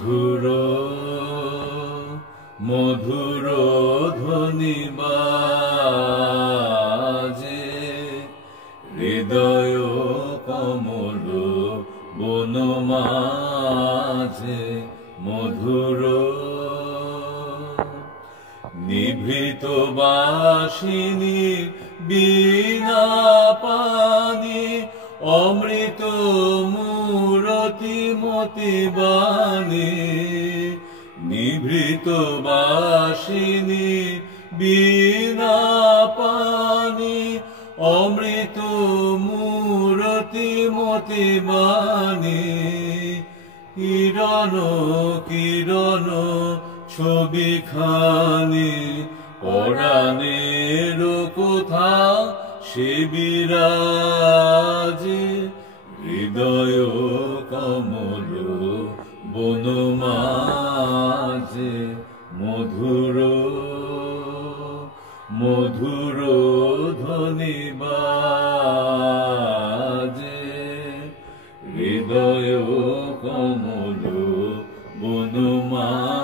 মধুর মধুর ধ্বনি বাজে হৃদয় কমল বন মাঝে মধুর নিভৃত বাসিনী বীণা পানি অমৃত মূরতি মতি বাণী নিভৃত বাসিনী বীণা পানি অমৃত মূরতি মতি বাণী কিরণ কিরণ ছবি খানি পরাণের কোথা সে বিরাজে হৃদয় কমল বন মাঝে মধুর মধুর ধ্বনি বাজে হৃদয় কমল বন মাঝে।